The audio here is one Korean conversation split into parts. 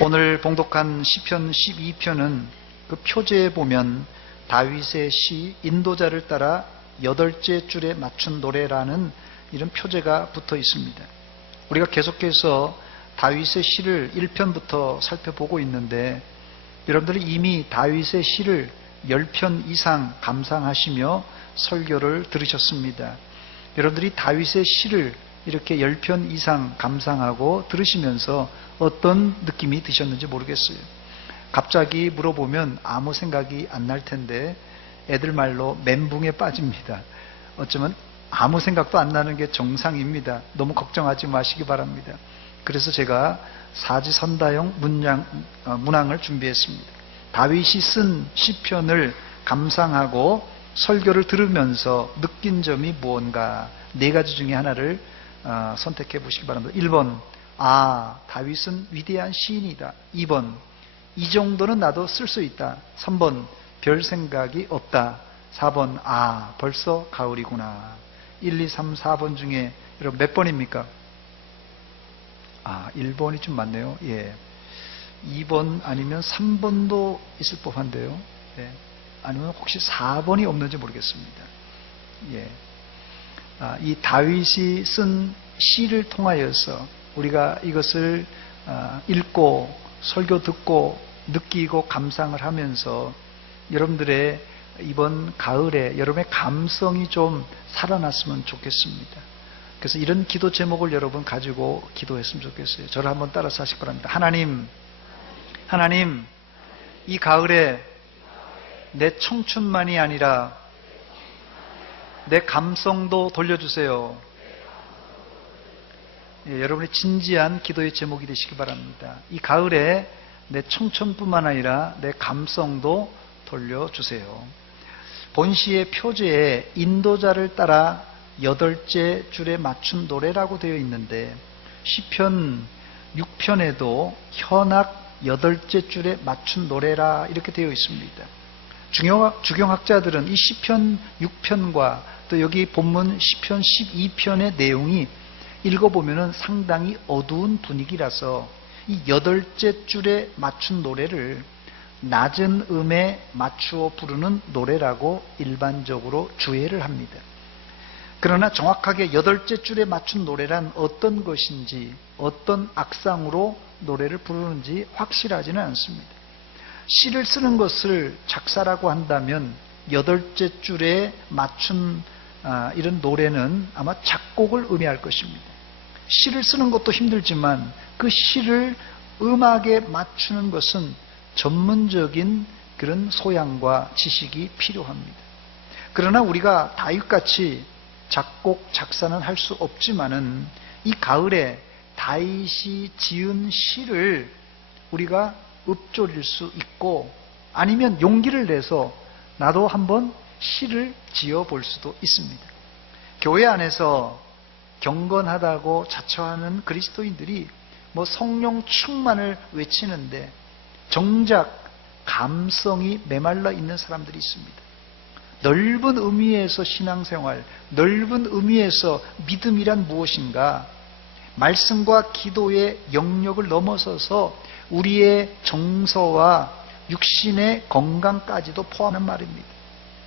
오늘 봉독한 시편 12편은 그 표제에 보면 다윗의 시 인도자를 따라 8째 줄에 맞춘 노래라는 이런 표제가 붙어 있습니다. 우리가 계속해서 다윗의 시를 1편부터 살펴보고 있는데, 여러분들이 이미 다윗의 시를 10편 이상 감상하시며 설교를 들으셨습니다. 여러분들이 다윗의 시를 이렇게 10편 이상 감상하고 들으시면서 어떤 느낌이 드셨는지 모르겠어요. 갑자기 물어보면 아무 생각이 안 날 텐데 애들 말로 멘붕에 빠집니다. 어쩌면 아무 생각도 안 나는 게 정상입니다. 너무 걱정하지 마시기 바랍니다. 그래서 제가 사지선다형 문항을 준비했습니다. 다윗이 쓴 시편을 감상하고 설교를 들으면서 느낀 점이 무언가 4가지 중에 하나를 선택해 보시기 바랍니다. 1번, 다윗은 위대한 시인이다. 2번, 이 정도는 나도 쓸 수 있다. 3번, 별 생각이 없다. 4번, 벌써 가을이구나. 1, 2, 3, 4번 중에 여러분 몇 번입니까? 1번이 좀 많네요. 예. 2번 아니면 3번도 있을 법한데요. 예. 아니면 혹시 4번이 없는지 모르겠습니다. 예. 이 다윗이 쓴 시를 통하여서 우리가 이것을 읽고 설교 듣고 느끼고 감상을 하면서 여러분들의 이번 가을에 여러분의 감성이 좀 살아났으면 좋겠습니다. 그래서 이런 기도 제목을 여러분 가지고 기도했으면 좋겠어요. 저를 한번 따라서 하시기 바랍니다. 하나님, 이 가을에 내 청춘만이 아니라 내 감성도 돌려주세요. 예, 여러분의 진지한 기도의 제목이 되시기 바랍니다. 이 가을에 내 청춘뿐만 아니라 내 감성도 돌려주세요. 본시의 표제에 인도자를 따라 8째 줄에 맞춘 노래라고 되어 있는데, 시편 6편에도 현악 8째 줄에 맞춘 노래라 이렇게 되어 있습니다. 주경학자들은 이 시편 6편과 또 여기 본문 시편 12편의 내용이 읽어보면 상당히 어두운 분위기라서 이 8째 줄에 맞춘 노래를 낮은 음에 맞추어 부르는 노래라고 일반적으로 주의를 합니다. 그러나 정확하게 8째 줄에 맞춘 노래란 어떤 것인지, 어떤 악상으로 노래를 부르는지 확실하지는 않습니다. 시를 쓰는 것을 작사라고 한다면 8째 줄에 맞춘 이런 노래는 아마 작곡을 의미할 것입니다. 시를 쓰는 것도 힘들지만 그 시를 음악에 맞추는 것은 전문적인 그런 소양과 지식이 필요합니다. 그러나 우리가 다윗같이 작곡, 작사는 할 수 없지만은 이 가을에 다윗이 지은 시를 우리가 읊조릴 수 있고, 아니면 용기를 내서 나도 한번 시를 지어볼 수도 있습니다. 교회 안에서 경건하다고 자처하는 그리스도인들이 성령 충만을 외치는데 정작 감성이 메말라 있는 사람들이 있습니다. 넓은 의미에서 신앙생활, 넓은 의미에서 믿음이란 무엇인가, 말씀과 기도의 영역을 넘어서서 우리의 정서와 육신의 건강까지도 포함한 말입니다.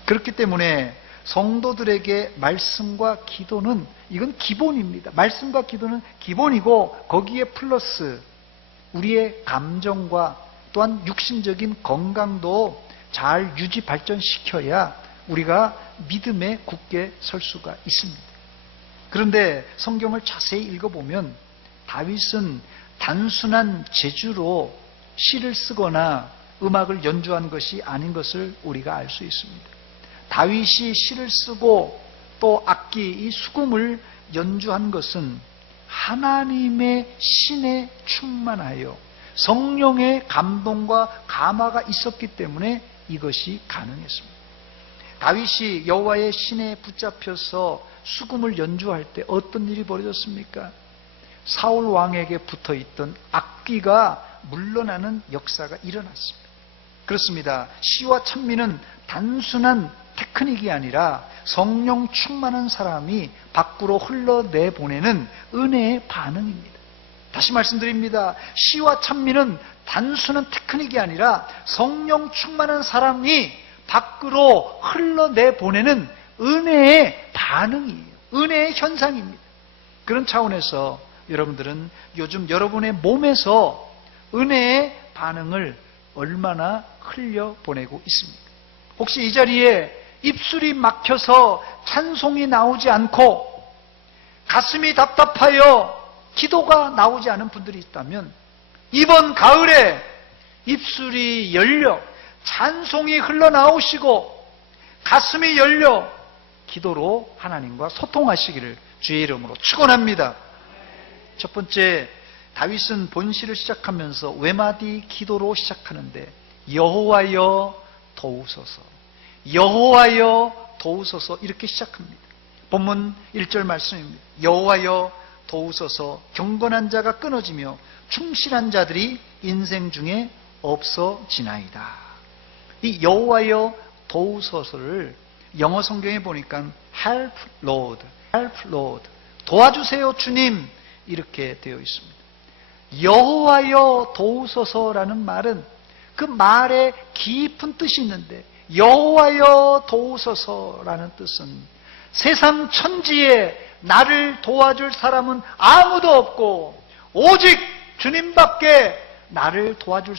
그렇기 때문에 성도들에게 말씀과 기도는 이건 기본입니다. 말씀과 기도는 기본이고, 거기에 플러스 우리의 감정과 또한 육신적인 건강도 잘 유지 발전시켜야 우리가 믿음에 굳게 설 수가 있습니다. 그런데 성경을 자세히 읽어보면 다윗은 단순한 재주로 시를 쓰거나 음악을 연주한 것이 아닌 것을 우리가 알 수 있습니다. 다윗이 시를 쓰고 또 악기, 이 수금을 연주한 것은 하나님의 신에 충만하여 성령의 감동과 감화가 있었기 때문에 이것이 가능했습니다. 다윗이 여호와의 신에 붙잡혀서 수금을 연주할 때 어떤 일이 벌어졌습니까? 사울 왕에게 붙어있던 악귀가 물러나는 역사가 일어났습니다. 그렇습니다. 시와 찬미는 단순한 테크닉이 아니라 성령 충만한 사람이 밖으로 흘러내보내는 은혜의 반응입니다. 다시 말씀드립니다. 시와 찬미는 단순한 테크닉이 아니라 성령 충만한 사람이 밖으로 흘러내보내는 은혜의 반응이에요. 은혜의 현상입니다. 그런 차원에서 여러분들은 요즘 여러분의 몸에서 은혜의 반응을 얼마나 흘려보내고 있습니까? 혹시 이 자리에 입술이 막혀서 찬송이 나오지 않고 가슴이 답답하여 기도가 나오지 않은 분들이 있다면 이번 가을에 입술이 열려 찬송이 흘러나오시고 가슴이 열려 기도로 하나님과 소통하시기를 주의 이름으로 축원합니다. 첫 번째, 다윗은 본시를 시작하면서 외마디 기도로 시작하는데 여호와여 도우소서, 여호와여 도우소서 이렇게 시작합니다. 본문 1절 말씀입니다. 여호와여 도우소서, 경건한 자가 끊어지며 충실한 자들이 인생 중에 없어지나이다. 이 여호와여 도우소서를 영어 성경에 보니까 help Lord, help Lord, 도와주세요 주님 이렇게 되어 있습니다. 여호와여 도우소서라는 말은 그 말에 깊은 뜻이 있는데 여호와여 도우소서라는 뜻은 세상 천지에 나를 도와줄 사람은 아무도 없고 오직 주님밖에 나를 도와줄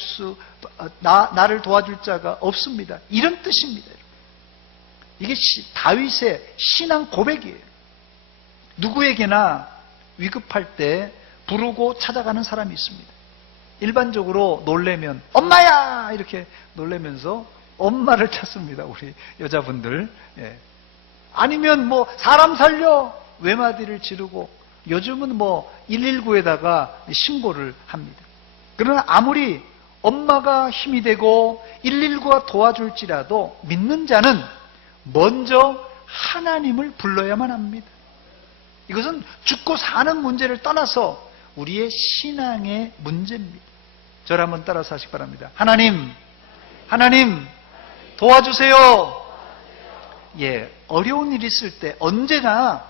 자가 없습니다. 이런 뜻입니다. 이게 다윗의 신앙 고백이에요. 누구에게나 위급할 때 부르고 찾아가는 사람이 있습니다. 일반적으로 놀래면 엄마야 이렇게 놀래면서 엄마를 찾습니다. 우리 여자분들. 예. 아니면 뭐 사람 살려 외마디를 지르고 요즘은 뭐 119에다가 신고를 합니다. 그러나 아무리 엄마가 힘이 되고 119가 도와줄지라도 믿는 자는 먼저 하나님을 불러야만 합니다. 이것은 죽고 사는 문제를 떠나서 우리의 신앙의 문제입니다. 저를 한번 따라서 하시기 바랍니다. 하나님 도와주세요. 예, 어려운 일이 있을 때 언제나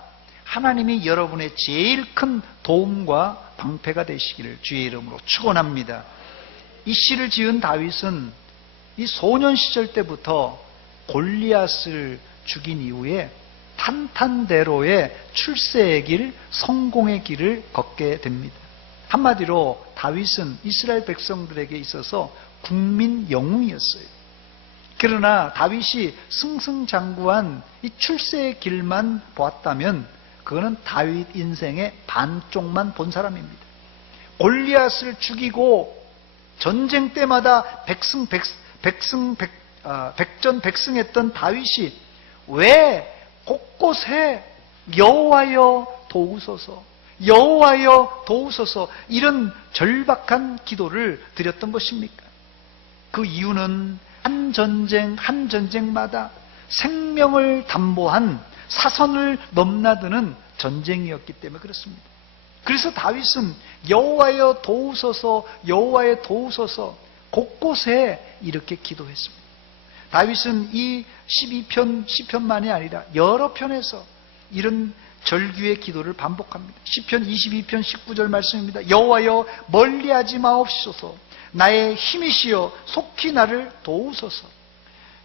하나님이 여러분의 제일 큰 도움과 방패가 되시기를 주의 이름으로 축원합니다. 이 시를 지은 다윗은 이 소년 시절 때부터 골리앗을 죽인 이후에 탄탄대로의 출세의 길, 성공의 길을 걷게 됩니다. 한마디로 다윗은 이스라엘 백성들에게 있어서 국민 영웅이었어요. 그러나 다윗이 승승장구한 이 출세의 길만 보았다면 그거는 다윗 인생의 반쪽만 본 사람입니다. 골리앗을 죽이고 전쟁 때마다 백전백승했던 다윗이 왜 곳곳에 여호와여 도우소서, 여호와여 도우소서 이런 절박한 기도를 드렸던 것입니까? 그 이유는 한 전쟁마다 생명을 담보한 사선을 넘나드는 전쟁이었기 때문에 그렇습니다. 그래서 다윗은 여호와여 도우소서, 여호와여 도우소서 곳곳에 이렇게 기도했습니다. 다윗은 이 12편 시편만이 아니라 여러 편에서 이런 절규의 기도를 반복합니다. 시편 22편 19절 말씀입니다. 여호와여 멀리하지 마옵소서, 나의 힘이시여 속히 나를 도우소서.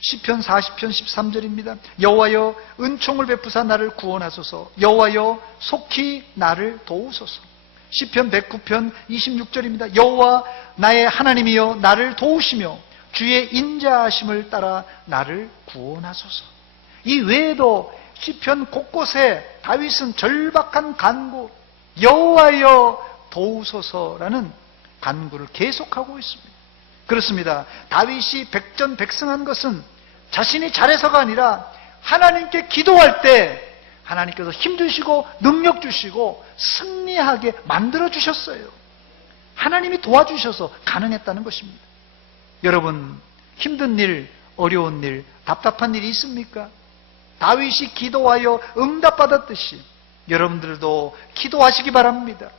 시편 40편 13절입니다. 여호와여 은총을 베푸사 나를 구원하소서, 여호와여 속히 나를 도우소서. 시편 109편 26절입니다. 여호와 나의 하나님이여 나를 도우시며 주의 인자하심을 따라 나를 구원하소서. 이 외에도 시편 곳곳에 다윗은 절박한 간구, 여호와여 도우소서라는 간구를 계속하고 있습니다. 그렇습니다. 다윗이 백전백승한 것은 자신이 잘해서가 아니라 하나님께 기도할 때 하나님께서 힘 주시고 능력 주시고 승리하게 만들어 주셨어요. 하나님이 도와주셔서 가능했다는 것입니다. 여러분, 힘든 일, 어려운 일, 답답한 일이 있습니까? 다윗이 기도하여 응답받았듯이 여러분들도 기도하시기 바랍니다.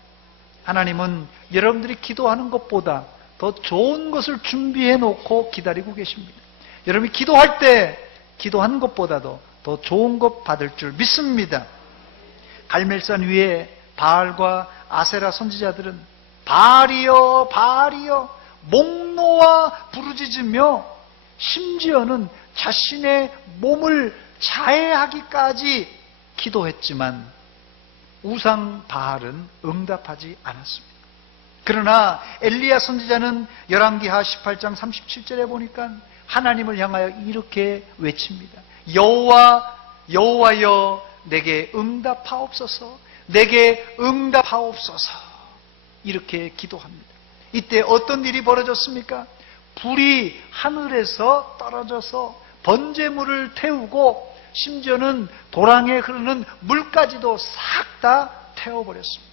하나님은 여러분들이 기도하는 것보다 더 좋은 것을 준비해 놓고 기다리고 계십니다. 여러분이 기도할 때 기도한 것보다도 더 좋은 것 받을 줄 믿습니다. 갈멜산 위에 바알과 아세라 선지자들은 바알이여 바알이여 목 놓아 부르짖으며 심지어는 자신의 몸을 자해하기까지 기도했지만 우상 바알은 응답하지 않았습니다. 그러나 엘리야 선지자는 열왕기하 18장 37절에 보니까 하나님을 향하여 이렇게 외칩니다. 여호와여 내게 응답하옵소서, 내게 응답하옵소서. 이렇게 기도합니다. 이때 어떤 일이 벌어졌습니까? 불이 하늘에서 떨어져서 번제물을 태우고 심지어는 도랑에 흐르는 물까지도 싹 다 태워버렸습니다.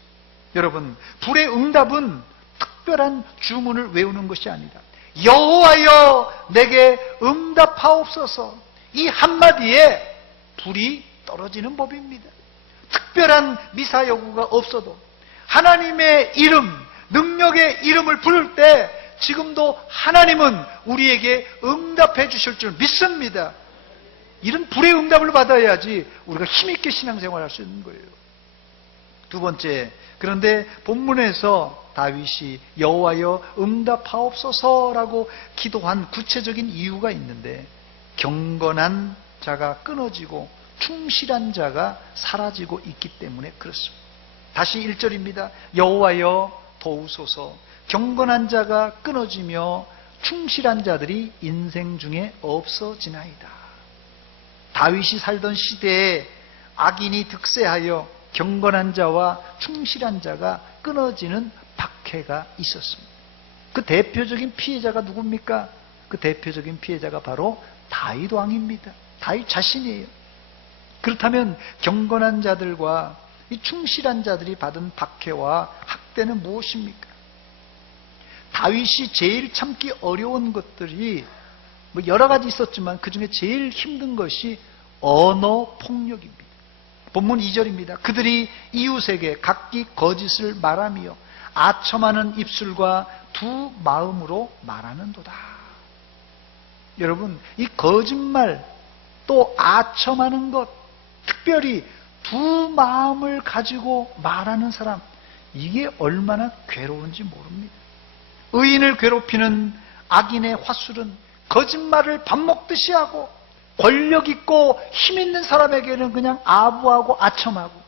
여러분, 불의 응답은 특별한 주문을 외우는 것이 아니다. 여호와여 내게 응답하옵소서. 이 한마디에 불이 떨어지는 법입니다. 특별한 미사 여구가 없어도 하나님의 이름, 능력의 이름을 부를 때 지금도 하나님은 우리에게 응답해 주실 줄 믿습니다. 이런 불의 응답을 받아야지 우리가 힘있게 신앙생활을 할 수 있는 거예요. 두 번째, 그런데 본문에서 다윗이 여호와여 응답하옵소서라고 기도한 구체적인 이유가 있는데 경건한 자가 끊어지고 충실한 자가 사라지고 있기 때문에 그렇습니다. 다시 1절입니다. 여호와여 도우소서. 경건한 자가 끊어지며 충실한 자들이 인생 중에 없어지나이다. 다윗이 살던 시대에 악인이 득세하여 경건한 자와 충실한 자가 끊어지는 박해가 있었습니다. 그 대표적인 피해자가 누굽니까? 그 대표적인 피해자가 바로 다윗 왕입니다. 다윗 자신이에요. 그렇다면 경건한 자들과 이 충실한 자들이 받은 박해와 학대는 무엇입니까? 다윗이 제일 참기 어려운 것들이 뭐 여러 가지 있었지만 그 중에 제일 힘든 것이 언어 폭력입니다. 본문 2절입니다. 그들이 이웃에게 각기 거짓을 말하며 아첨하는 입술과 두 마음으로 말하는도다. 여러분, 이 거짓말 또 아첨하는 것, 특별히 두 마음을 가지고 말하는 사람, 이게 얼마나 괴로운지 모릅니다. 의인을 괴롭히는 악인의 화술은 거짓말을 밥 먹듯이 하고 권력 있고 힘 있는 사람에게는 그냥 아부하고 아첨하고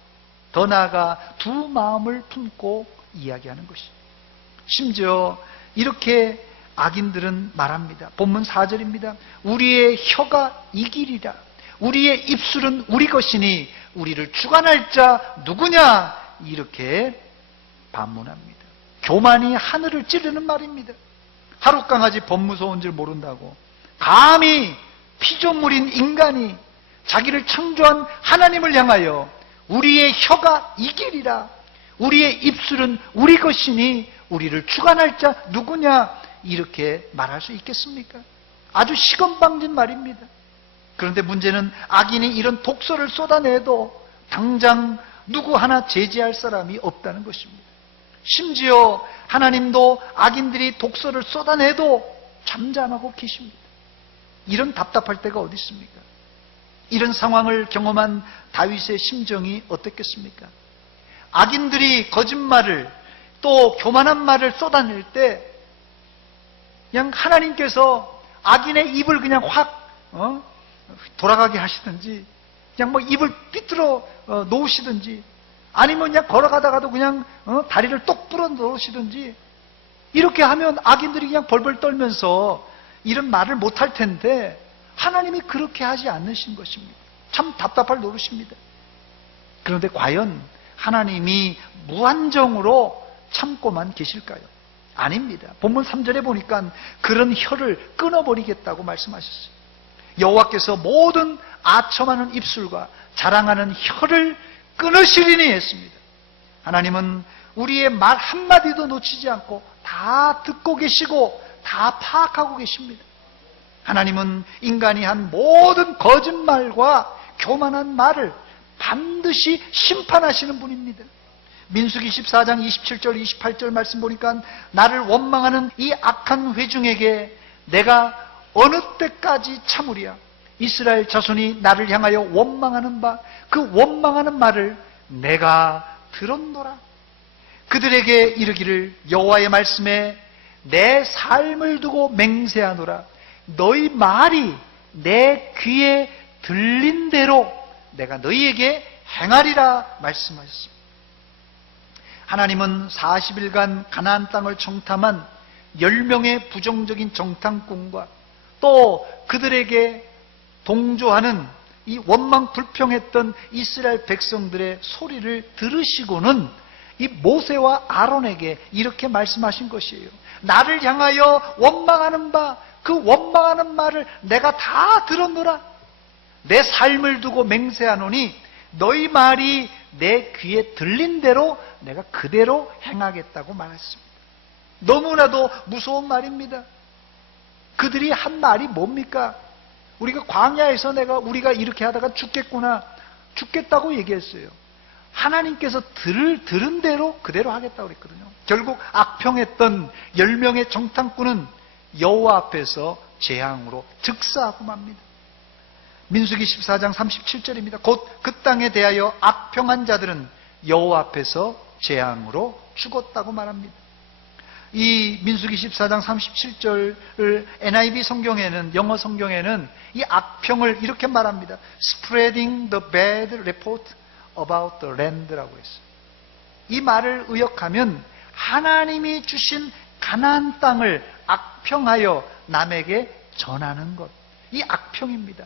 더 나아가 두 마음을 품고 이야기하는 것입니다. 심지어 이렇게 악인들은 말합니다. 본문 4절입니다. 우리의 혀가 이기리라. 우리의 입술은 우리 것이니 우리를 주관할 자 누구냐? 이렇게 반문합니다. 교만이 하늘을 찌르는 말입니다. 하룻강아지 법 무서운 줄 모른다고 감히 피조물인 인간이 자기를 창조한 하나님을 향하여 우리의 혀가 이기리라. 우리의 입술은 우리 것이니 우리를 주관할 자 누구냐? 이렇게 말할 수 있겠습니까? 아주 시건방진 말입니다. 그런데 문제는 악인이 이런 독설을 쏟아내도 당장 누구 하나 제지할 사람이 없다는 것입니다. 심지어 하나님도 악인들이 독설을 쏟아내도 잠잠하고 계십니다. 이런 답답할 때가 어디 있습니까? 이런 상황을 경험한 다윗의 심정이 어땠겠습니까? 악인들이 거짓말을 또 교만한 말을 쏟아낼 때 그냥 하나님께서 악인의 입을 그냥 확 돌아가게 하시든지 그냥 뭐 입을 삐뚤어 놓으시든지 아니면 그냥 걸어가다가도 그냥 다리를 똑 부러 놓으시든지 이렇게 하면 악인들이 그냥 벌벌 떨면서 이런 말을 못할 텐데 하나님이 그렇게 하지 않으신 것입니다. 참 답답할 노릇입니다. 그런데 과연 하나님이 무한정으로 참고만 계실까요? 아닙니다. 본문 3절에 보니까 그런 혀를 끊어버리겠다고 말씀하셨어요. 여호와께서 모든 아첨하는 입술과 자랑하는 혀를 끊으시리니 했습니다. 하나님은 우리의 말 한마디도 놓치지 않고 다 듣고 계시고 다 파악하고 계십니다. 하나님은 인간이 한 모든 거짓말과 교만한 말을 반드시 심판하시는 분입니다. 민수기 14장 27절 28절 말씀 보니까 나를 원망하는 이 악한 회중에게 내가 어느 때까지 참으랴. 이스라엘 자손이 나를 향하여 원망하는 바 그 원망하는 말을 내가 들었노라. 그들에게 이르기를 여호와의 말씀에 내 삶을 두고 맹세하노라. 너희 말이 내 귀에 들린 대로 내가 너희에게 행하리라 말씀하셨습니다. 하나님은 40일간 가나안 땅을 정탐한 10명의 부정적인 정탐꾼과 또 그들에게 동조하는 이 원망 불평했던 이스라엘 백성들의 소리를 들으시고는 이 모세와 아론에게 이렇게 말씀하신 것이에요. 나를 향하여 원망하는 바, 그 원망하는 말을 내가 다 들었노라. 내 삶을 두고 맹세하노니 너희 말이 내 귀에 들린 대로 내가 그대로 행하겠다고 말했습니다. 너무나도 무서운 말입니다. 그들이 한 말이 뭡니까? 우리가 광야에서 우리가 이렇게 하다가 죽겠구나, 죽겠다고 얘기했어요. 하나님께서 들은 대로 그대로 하겠다고 그랬거든요. 결국 악평했던 10명의 정탐꾼은 여호와 앞에서 재앙으로 즉사하고 맙니다. 민수기 14장 37절입니다. 곧 그 땅에 대하여 악평한 자들은 여호와 앞에서 재앙으로 죽었다고 말합니다. 이 민수기 14장 37절을 NIV 성경에는, 영어 성경에는 이 악평을 이렇게 말합니다. Spreading the bad report about the land라고 했어요. 이 말을 의역하면 하나님이 주신 가나안 땅을 악평하여 남에게 전하는 것, 이 악평입니다.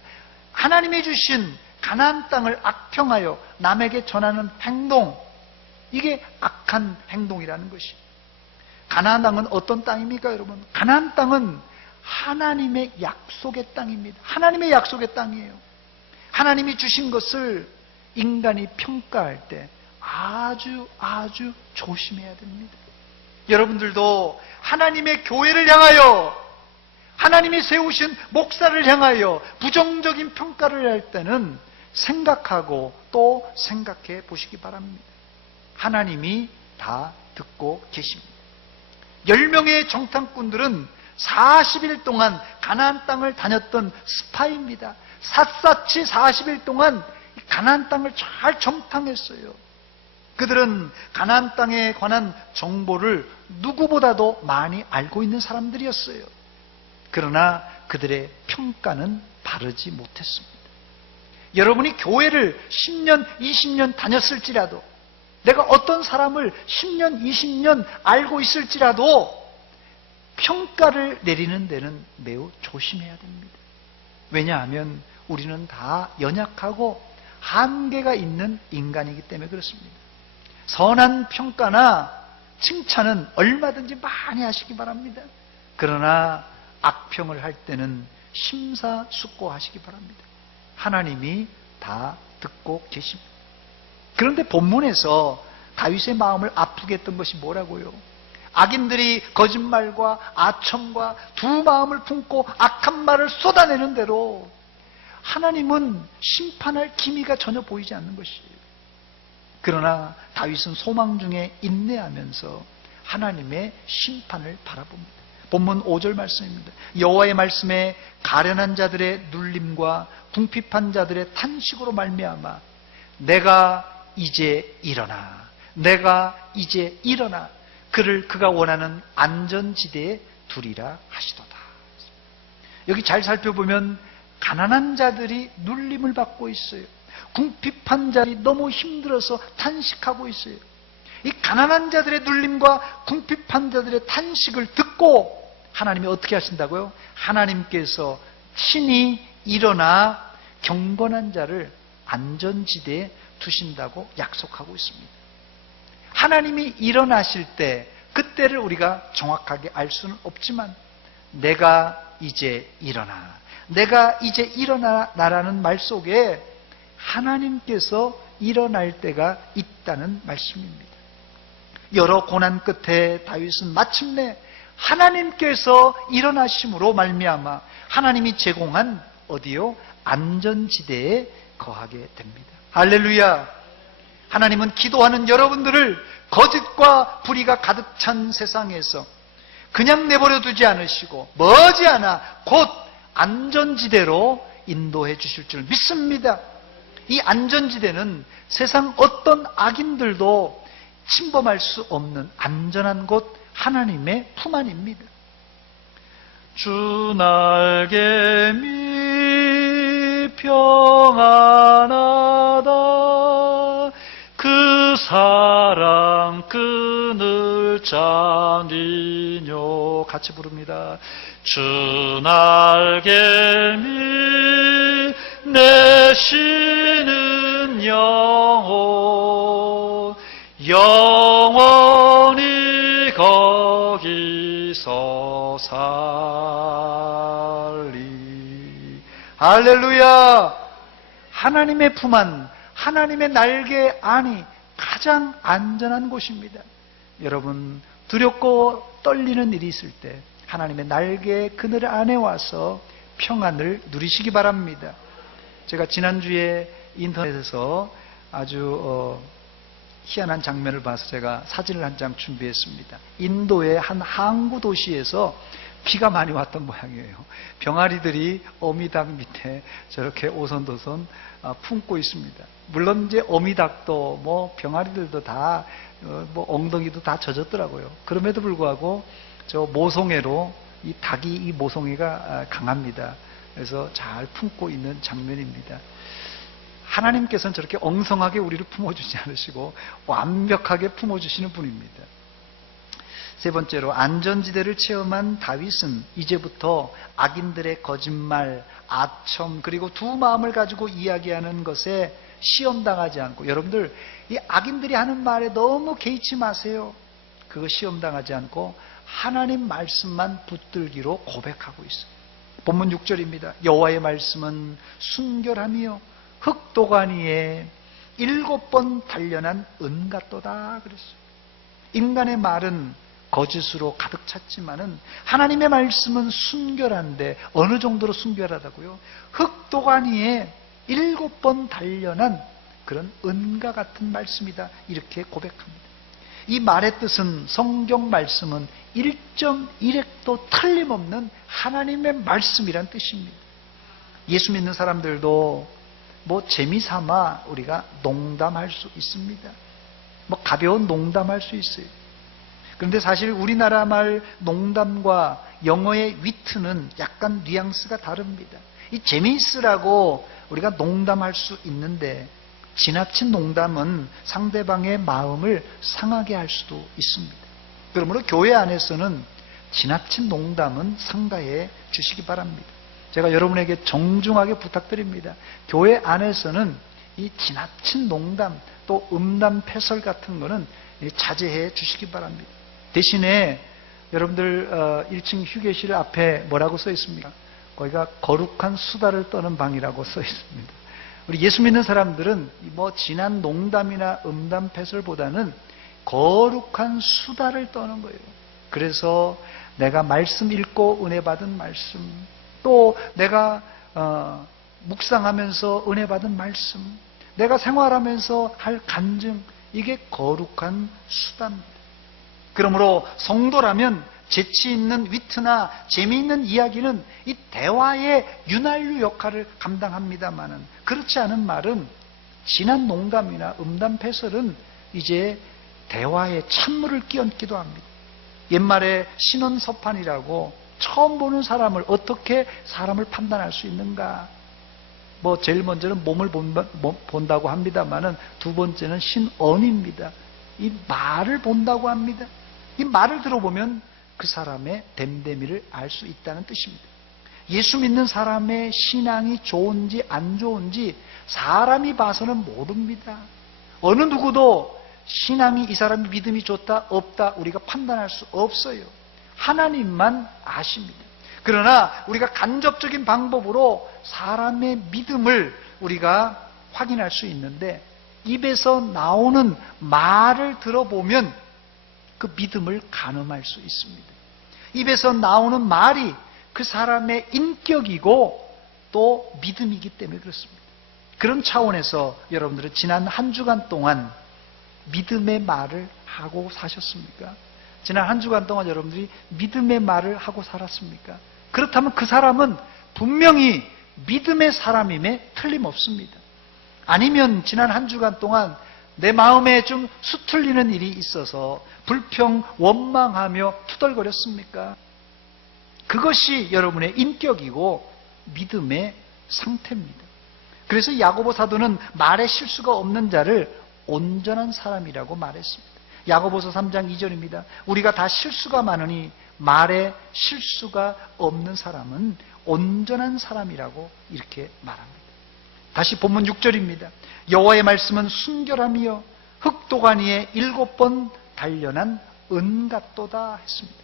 하나님이 주신 가나안 땅을 악평하여 남에게 전하는 행동, 이게 악한 행동이라는 것입니다. 가나안 땅은 어떤 땅입니까, 여러분? 가나안 땅은 하나님의 약속의 땅입니다. 하나님의 약속의 땅이에요. 하나님이 주신 것을 인간이 평가할 때 아주 조심해야 됩니다. 여러분들도 하나님의 교회를 향하여, 하나님이 세우신 목사를 향하여 부정적인 평가를 할 때는 생각하고 또 생각해 보시기 바랍니다. 하나님이 다 듣고 계십니다. 10명의 정탐꾼들은 40일 동안 가나안 땅을 다녔던 스파입니다. 샅샅이 40일 동안 가나안 땅을 잘 정탐했어요. 그들은 가나안 땅에 관한 정보를 누구보다도 많이 알고 있는 사람들이었어요. 그러나 그들의 평가는 바르지 못했습니다. 여러분이 교회를 10년, 20년 다녔을지라도, 내가 어떤 사람을 10년, 20년 알고 있을지라도 평가를 내리는 데는 매우 조심해야 됩니다. 왜냐하면 우리는 다 연약하고 한계가 있는 인간이기 때문에 그렇습니다. 선한 평가나 칭찬은 얼마든지 많이 하시기 바랍니다. 그러나 악평을 할 때는 심사숙고하시기 바랍니다. 하나님이 다 듣고 계십니다. 그런데 본문에서 다윗의 마음을 아프게 했던 것이 뭐라고요? 악인들이 거짓말과 아첨과 두 마음을 품고 악한 말을 쏟아내는 대로 하나님은 심판할 기미가 전혀 보이지 않는 것이에요. 그러나 다윗은 소망 중에 인내하면서 하나님의 심판을 바라봅니다. 본문 5절 말씀입니다. 여호와의 말씀에 가련한 자들의 눌림과 궁핍한 자들의 탄식으로 말미암아 내가 이제 일어나 그가 원하는 안전지대에 두리라 하시도다. 여기 잘 살펴보면 가난한 자들이 눌림을 받고 있어요. 궁핍한 자들이 너무 힘들어서 탄식하고 있어요. 이 가난한 자들의 눌림과 궁핍한 자들의 탄식을 듣고 하나님이 어떻게 하신다고요? 하나님께서 친히 일어나 경건한 자를 안전지대에 두신다고 약속하고 있습니다. 하나님이 일어나실 때 그때를 우리가 정확하게 알 수는 없지만 내가 이제 일어나라는 말 속에 하나님께서 일어날 때가 있다는 말씀입니다. 여러 고난 끝에 다윗은 마침내 하나님께서 일어나심으로 말미암아 하나님이 제공한 어디요? 안전지대에 거하게 됩니다. 할렐루야! 하나님은 기도하는 여러분들을 거짓과 불의가 가득 찬 세상에서 그냥 내버려 두지 않으시고 머지않아 곧 안전지대로 인도해 주실 줄 믿습니다. 이 안전지대는 세상 어떤 악인들도 침범할 수 없는 안전한 곳, 하나님의 품 안입니다. 주 날개 밑 평안하다 그 사랑 그늘 짠이뇨. 같이 부릅니다. 주 날개 밑 내쉬는 영혼 영원히 거기서 살리. 할렐루야. 하나님의 품 안, 하나님의 날개 안이 가장 안전한 곳입니다. 여러분, 두렵고 떨리는 일이 있을 때 하나님의 날개 그늘 안에 와서 평안을 누리시기 바랍니다. 제가 지난주에 인터넷에서 아주 희한한 장면을 봐서 제가 사진을 한 장 준비했습니다. 인도의 한 항구 도시에서 비가 많이 왔던 모양이에요. 병아리들이 어미닭 밑에 저렇게 오손도손 품고 있습니다. 물론 이제 어미닭도 뭐 병아리들도 다 뭐 엉덩이도 다 젖었더라고요. 그럼에도 불구하고 저 모송애로 이 닭이 이 모송애가 강합니다. 그래서 잘 품고 있는 장면입니다. 하나님께서는 저렇게 엉성하게 우리를 품어주지 않으시고 완벽하게 품어주시는 분입니다. 세 번째로, 안전지대를 체험한 다윗은 이제부터 악인들의 거짓말, 아첨, 그리고 두 마음을 가지고 이야기하는 것에 시험당하지 않고, 여러분들 이 악인들이 하는 말에 너무 개의치 마세요. 그거 시험당하지 않고 하나님 말씀만 붙들기로 고백하고 있어요. 본문 6절입니다. 여호와의 말씀은 순결하며 흑도가니에 7번 단련한 은 같도다 그랬어요. 인간의 말은 거짓으로 가득 찼지만은 하나님의 말씀은 순결한데 어느 정도로 순결하다고요? 흑도가니에 7번 단련한 그런 은과 같은 말씀이다, 이렇게 고백합니다. 이 말의 뜻은, 성경 말씀은 1.1획도 틀림없는 하나님의 말씀이란 뜻입니다. 예수 믿는 사람들도 뭐 재미삼아 우리가 농담할 수 있습니다. 뭐 가벼운 농담할 수 있어요. 그런데 사실 우리나라 말 농담과 영어의 위트는 약간 뉘앙스가 다릅니다. 이 재미있으라고 우리가 농담할 수 있는데 지나친 농담은 상대방의 마음을 상하게 할 수도 있습니다. 그러므로 교회 안에서는 지나친 농담은 삼가해 주시기 바랍니다. 제가 여러분에게 정중하게 부탁드립니다. 교회 안에서는 이 지나친 농담, 또 음담패설 같은 거는 자제해 주시기 바랍니다. 대신에 여러분들 1층 휴게실 앞에 뭐라고 써 있습니까? 거기가 거룩한 수다를 떠는 방이라고 써 있습니다. 우리 예수 믿는 사람들은 뭐 진한 농담이나 음담패설보다는 거룩한 수다를 떠는 거예요. 그래서 내가 말씀 읽고 은혜 받은 말씀, 또 내가 묵상하면서 은혜 받은 말씀, 내가 생활하면서 할 간증, 이게 거룩한 수다입니다. 그러므로 성도라면 재치 있는 위트나 재미있는 이야기는 이 대화의 윤활유 역할을 감당합니다마는, 그렇지 않은 말은, 진한 농담이나 음담패설은 이제 대화에 찬물을 끼얹기도 합니다. 옛말에 신원서판이라고 처음 보는 사람을 어떻게 사람을 판단할 수 있는가? 뭐 제일 먼저는 몸을 본다고 합니다마는 두 번째는 신언입니다. 이 말을 본다고 합니다. 이 말을 들어보면 그 사람의 됨됨이를 알 수 있다는 뜻입니다. 예수 믿는 사람의 신앙이 좋은지 안 좋은지 사람이 봐서는 모릅니다. 어느 누구도 신앙이, 이 사람의 믿음이 좋다 없다 우리가 판단할 수 없어요. 하나님만 아십니다. 그러나 우리가 간접적인 방법으로 사람의 믿음을 우리가 확인할 수 있는데, 입에서 나오는 말을 들어보면 그 믿음을 가늠할 수 있습니다. 입에서 나오는 말이 그 사람의 인격이고 또 믿음이기 때문에 그렇습니다. 그런 차원에서 여러분들은 지난 한 주간 동안 믿음의 말을 하고 사셨습니까? 지난 한 주간 동안 여러분들이 믿음의 말을 하고 살았습니까? 그렇다면 그 사람은 분명히 믿음의 사람임에 틀림없습니다. 아니면 지난 한 주간 동안 내 마음에 좀 수틀리는 일이 있어서 불평, 원망하며 투덜거렸습니까? 그것이 여러분의 인격이고 믿음의 상태입니다. 그래서 야고보 사도는 말에 실수가 없는 자를 온전한 사람이라고 말했습니다. 야고보서 3장 2절입니다. 우리가 다 실수가 많으니 말에 실수가 없는 사람은 온전한 사람이라고 이렇게 말합니다. 다시 본문 6절입니다. 여호와의 말씀은 순결함이요 흑도가니에 7번 단련한 은 같도다 했습니다.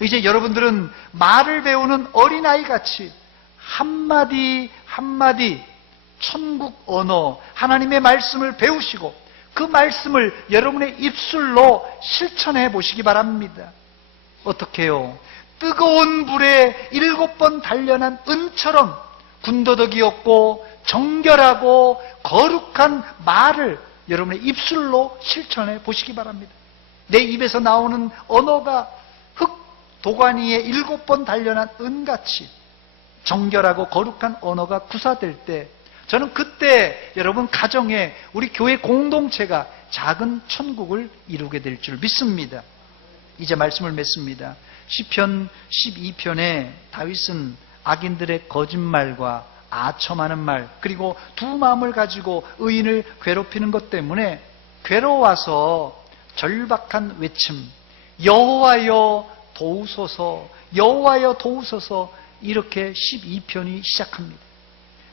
이제 여러분들은 말을 배우는 어린아이같이 한마디 한마디 천국 언어 하나님의 말씀을 배우시고 그 말씀을 여러분의 입술로 실천해 보시기 바랍니다. 어떻게 해요? 뜨거운 불에 7번 단련한 은처럼 군더더기 없고 정결하고 거룩한 말을 여러분의 입술로 실천해 보시기 바랍니다. 내 입에서 나오는 언어가 흙 도가니에 7번 단련한 은같이 정결하고 거룩한 언어가 구사될 때 저는 그때 여러분 가정에 우리 교회 공동체가 작은 천국을 이루게 될 줄 믿습니다. 이제 말씀을 맺습니다. 시편 12편에 다윗은 악인들의 거짓말과 아첨하는 말 그리고 두 마음을 가지고 의인을 괴롭히는 것 때문에 괴로워서 절박한 외침 여호와여 도우소서 여호와여 도우소서 이렇게 12편이 시작합니다.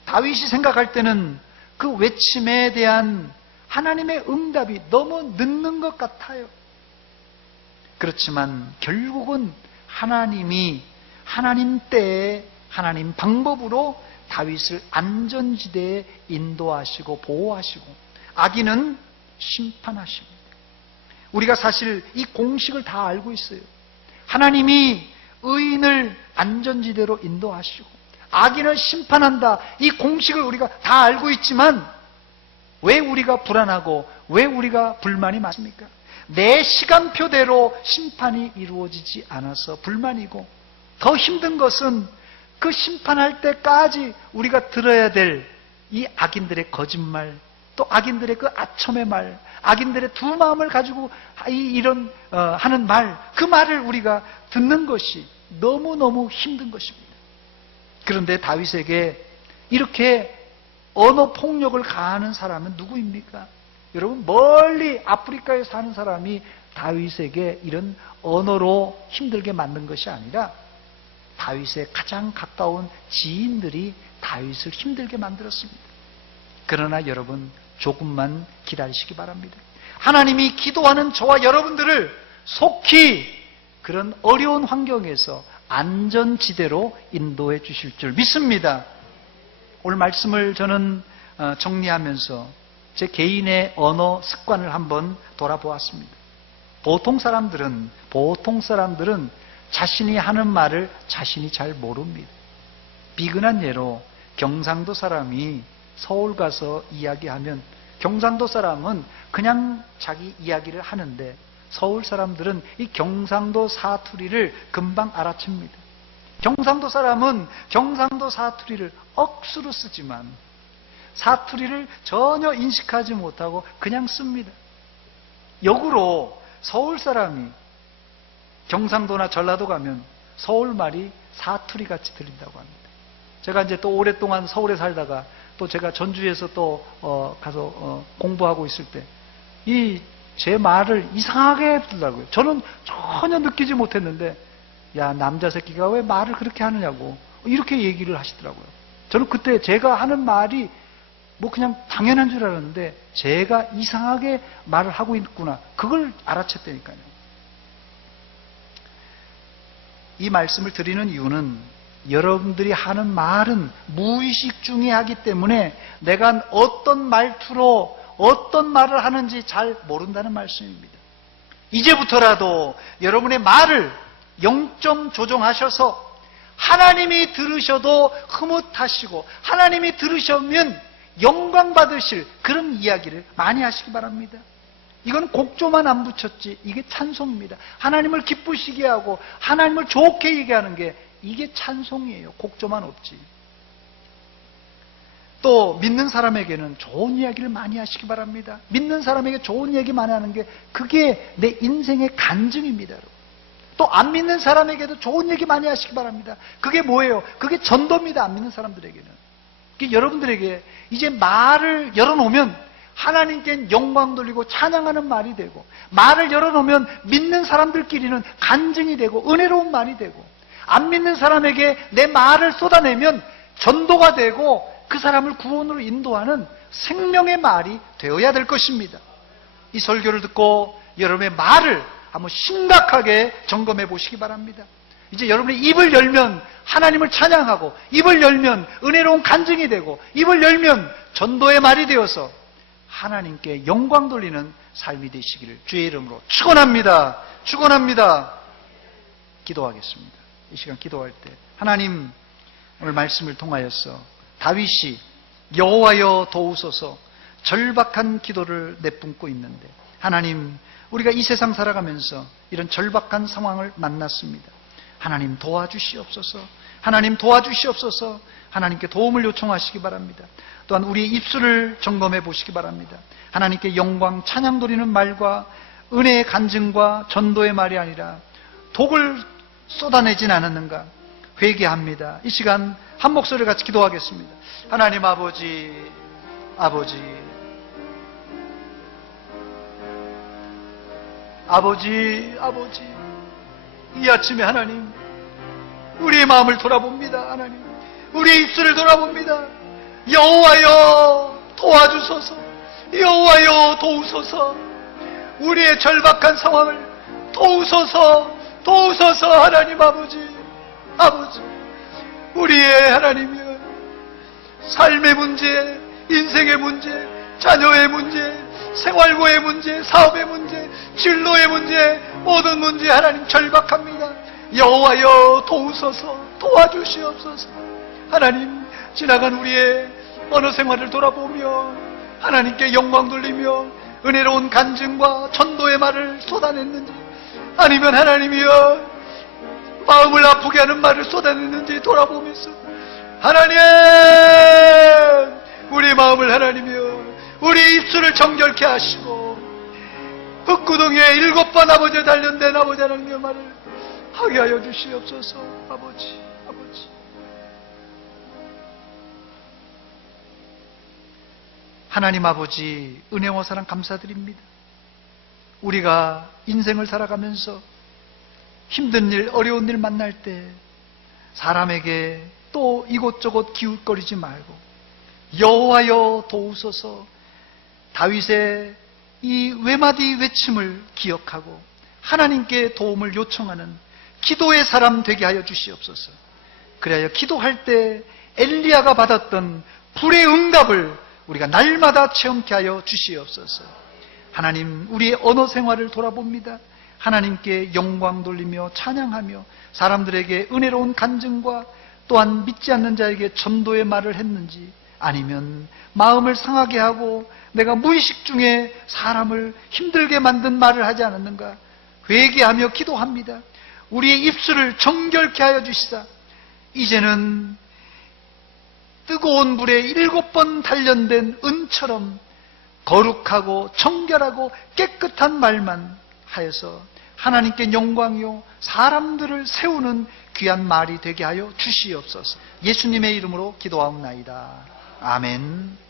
다윗이 생각할 때는 그 외침에 대한 하나님의 응답이 너무 늦는 것 같아요. 그렇지만 결국은 하나님이 하나님 때에 하나님 방법으로 다윗을 안전지대에 인도하시고 보호하시고 악인은 심판하십니다. 우리가 사실 이 공식을 다 알고 있어요. 하나님이 의인을 안전지대로 인도하시고 악인을 심판한다. 이 공식을 우리가 다 알고 있지만 왜 우리가 불안하고 왜 우리가 불만이 많습니까? 내 시간표대로 심판이 이루어지지 않아서 불만이고 더 힘든 것은 그 심판할 때까지 우리가 들어야 될 이 악인들의 거짓말 또 악인들의 그 아첨의 말 악인들의 두 마음을 가지고 이런 하는 말 그 말을 우리가 듣는 것이 너무너무 힘든 것입니다. 그런데 다윗에게 이렇게 언어 폭력을 가하는 사람은 누구입니까? 여러분 멀리 아프리카에 사는 사람이 다윗에게 이런 언어로 힘들게 만든 것이 아니라 다윗의 가장 가까운 지인들이 다윗을 힘들게 만들었습니다. 그러나 여러분 조금만 기다리시기 바랍니다. 하나님이 기도하는 저와 여러분들을 속히 그런 어려운 환경에서 안전지대로 인도해 주실 줄 믿습니다. 오늘 말씀을 저는 정리하면서 제 개인의 언어 습관을 한번 돌아보았습니다. 보통 사람들은 자신이 하는 말을 자신이 잘 모릅니다. 비근한 예로 경상도 사람이 서울 가서 이야기하면 경상도 사람은 그냥 자기 이야기를 하는데 서울 사람들은 이 경상도 사투리를 금방 알아챕니다. 경상도 사람은 경상도 사투리를 억수로 쓰지만 사투리를 전혀 인식하지 못하고 그냥 씁니다. 역으로 서울 사람이 경상도나 전라도 가면 서울말이 사투리같이 들린다고 합니다. 제가 이제 또 오랫동안 서울에 살다가 또 제가 전주에서 또 가서 공부하고 있을 때 이 제 말을 이상하게 듣더라고요. 저는 전혀 느끼지 못했는데 야 남자 새끼가 왜 말을 그렇게 하느냐고 이렇게 얘기를 하시더라고요. 저는 그때 제가 하는 말이 뭐 그냥 당연한 줄 알았는데 제가 이상하게 말을 하고 있구나 그걸 알아챘다니까요. 이 말씀을 드리는 이유는 여러분들이 하는 말은 무의식 중에 하기 때문에 내가 어떤 말투로 어떤 말을 하는지 잘 모른다는 말씀입니다. 이제부터라도 여러분의 말을 0점 조정하셔서 하나님이 들으셔도 흐뭇하시고 하나님이 들으시면 영광 받으실 그런 이야기를 많이 하시기 바랍니다. 이건 곡조만 안 붙였지 이게 찬송입니다. 하나님을 기쁘시게 하고 하나님을 좋게 얘기하는 게 이게 찬송이에요. 곡조만 없지. 또 믿는 사람에게는 좋은 이야기를 많이 하시기 바랍니다. 믿는 사람에게 좋은 이야기 많이 하는 게 그게 내 인생의 간증입니다. 또 안 믿는 사람에게도 좋은 얘기 많이 하시기 바랍니다. 그게 뭐예요? 그게 전도입니다. 안 믿는 사람들에게는. 여러분들에게 이제 말을 열어놓으면 하나님께 영광 돌리고 찬양하는 말이 되고, 말을 열어놓으면 믿는 사람들끼리는 간증이 되고 은혜로운 말이 되고, 안 믿는 사람에게 내 말을 쏟아내면 전도가 되고 그 사람을 구원으로 인도하는 생명의 말이 되어야 될 것입니다. 이 설교를 듣고 여러분의 말을 한번 심각하게 점검해 보시기 바랍니다. 이제 여러분이 입을 열면 하나님을 찬양하고, 입을 열면 은혜로운 간증이 되고, 입을 열면 전도의 말이 되어서 하나님께 영광 돌리는 삶이 되시기를 주의 이름으로 축원합니다. 축원합니다. 기도하겠습니다. 이 시간 기도할 때 하나님, 오늘 말씀을 통하여서 다윗이 여호와여 도우소서 절박한 기도를 내뿜고 있는데, 하나님, 우리가 이 세상 살아가면서 이런 절박한 상황을 만났습니다. 하나님 도와주시옵소서. 하나님 도와주시옵소서. 하나님께 도움을 요청하시기 바랍니다. 또한 우리의 입술을 점검해 보시기 바랍니다. 하나님께 영광 찬양 드리는 말과 은혜의 간증과 전도의 말이 아니라 독을 쏟아내진 않았는가 회개합니다. 이 시간 한 목소리 같이 기도하겠습니다. 하나님 아버지, 아버지, 아버지, 아버지, 이 아침에 하나님, 우리의 마음을 돌아봅니다. 하나님, 우리의 입술을 돌아봅니다. 여호와여 도와주소서. 여호와여 도우소서. 우리의 절박한 상황을 도우소서. 도우소서. 하나님 아버지, 아버지, 우리의 하나님이여, 삶의 문제, 인생의 문제, 자녀의 문제, 생활고의 문제, 사업의 문제, 진로의 문제, 모든 문제 하나님 절박합니다. 여호와여 도우소서. 도와주시옵소서. 하나님, 지나간 우리의 언어 생활을 돌아보며 하나님께 영광 돌리며 은혜로운 간증과 전도의 말을 쏟아냈는지, 아니면 하나님이여 마음을 아프게 하는 말을 쏟아냈는지 돌아보면서, 하나님, 우리 마음을 하나님이여, 우리 입술을 정결케 하시고 흙구덩이에 7번 아버지에 단련된 아버지 하나님의 말을 하게 하여 주시옵소서. 아버지, 아버지, 하나님 아버지, 은혜와 사랑 감사드립니다. 우리가 인생을 살아가면서 힘든 일, 어려운 일 만날 때 사람에게 또 이곳저곳 기웃거리지 말고 여호와여 도우소서, 다윗의 이 외마디 외침을 기억하고 하나님께 도움을 요청하는 기도의 사람 되게 하여 주시옵소서. 그래야 기도할 때 엘리야가 받았던 불의 응답을 우리가 날마다 체험케 하여 주시옵소서. 하나님, 우리의 언어 생활을 돌아봅니다. 하나님께 영광 돌리며 찬양하며 사람들에게 은혜로운 간증과 또한 믿지 않는 자에게 전도의 말을 했는지, 아니면 마음을 상하게 하고 내가 무의식 중에 사람을 힘들게 만든 말을 하지 않았는가 회개하며 기도합니다. 우리의 입술을 정결케 하여 주시사 이제는 뜨거운 불에 7번 단련된 은처럼 거룩하고 정결하고 깨끗한 말만 하여서 하나님께 영광이요 사람들을 세우는 귀한 말이 되게 하여 주시옵소서. 예수님의 이름으로 기도하옵나이다. 아멘.